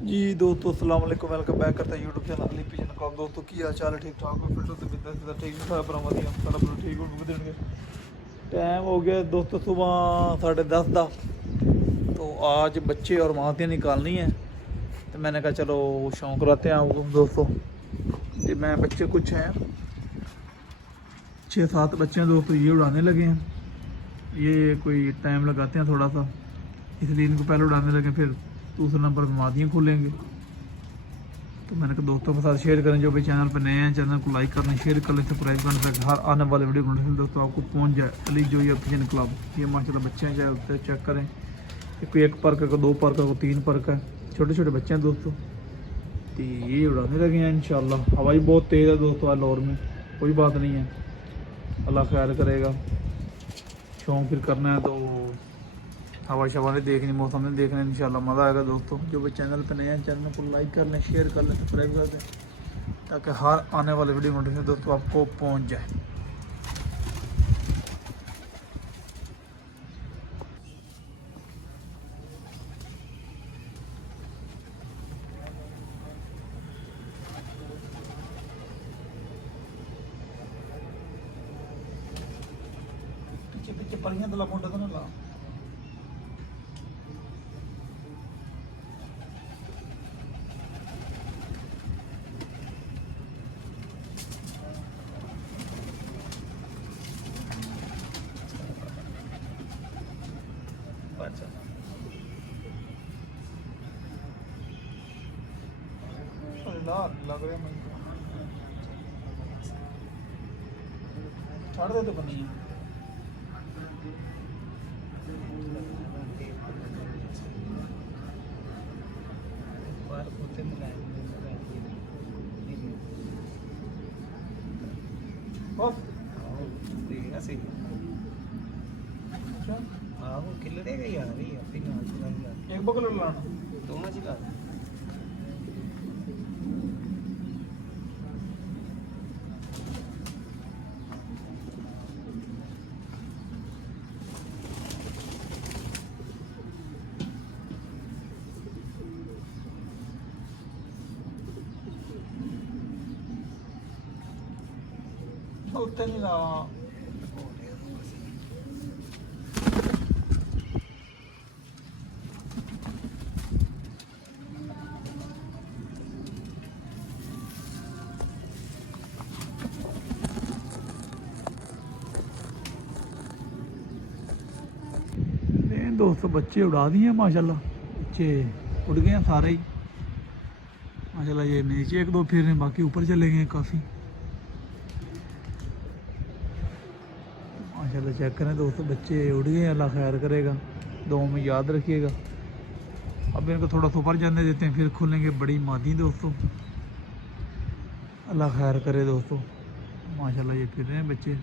जी दोस्तों अस्सलाम वालेकुम, वेलकम बैक करता है यूट्यूब चैनल अली पिजन का। दोस्तों की हाल चाल है? ठीक ठाक हो? फिर तो बिजनेस का ठीक ठाक पर वधिया सारा कुछ ठीक हो देंगे। टाइम हो गया दोस्तों सुबह 10:30 का। तो आज बच्चे और मातियाँ निकालनी है, तो मैंने कहा चलो शौक रहते हैं आपको दोस्तों। जी मैं बच्चे कुछ हैं 6-7 बच्चे हैं दोस्तों, ये उड़ाने लगे हैं। ये कोई टाइम लगाते हैं थोड़ा सा, इसलिए इनको पहले उड़ाने लगे, फिर दूसरे नंबर पर मादियाँ खोलेंगे। तो मैंने कहा दोस्तों के साथ शेयर करें, जो भी चैनल पर नए हैं चैनल को लाइक करना, शेयर कर लें, सब्सक्राइब करना, ताकि हर आने वाले वीडियो नोटिफिकेशन दोस्तों आपको पहुंच जाए। अली जो ये पिजन क्लब, ये माशाल्लाह बच्चे हैं, चाहे उससे चेक करें। कोई 1 पर का, 2 पर का, 3 पर का, छोटे छोटे बच्चे हैं दोस्तों। तो ये उड़ाने लगे हैं इंशाल्लाह। हवाई बहुत तेज़ है दोस्तों लाहौर में, कोई बात नहीं है, अल्लाह खैर करेगा। शौक फिर करना है तो हवा शवा ने देखनी, मौसम ने देखना, इंशाल्लाह मज़ा आएगा दोस्तों। जो भी चैनल पर नए हैं चैनल को लाइक कर लें, शेयर कर लें, सब्सक्राइब कर दें, ताकि हर आने वाले वीडियो नोटिफिकेशन दोस्तों आपको पहुंच जाए। पीछे पीछे परियां दला मोटा तो ना ला। अच्छा लग रहा है, छोड़ दे तो बनी है। बस एक बगल लाना उत्ते नहीं ला। दोस्तों बच्चे उड़ा दिए माशाल्लाह, बच्चे उड़ गए हैं सारे ही माशाल्लाह। ये नीचे 1-2 फिर हैं, बाकी ऊपर चले गए काफ़ी माशाल्लाह। चेक करें दोस्तों, बच्चे उड़ गए, अल्लाह खैर करेगा। दुआ में याद रखिएगा। अब इनको थोड़ा सा ऊपर जाने देते हैं, फिर खुलेंगे बड़ी मादी दोस्तों। अल्लाह खैर करे दोस्तों माशाल्लाह। ये फिर रहे हैं बच्चे,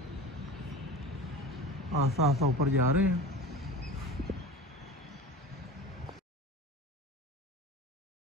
आस्ता आस्ता ऊपर जा रहे हैं।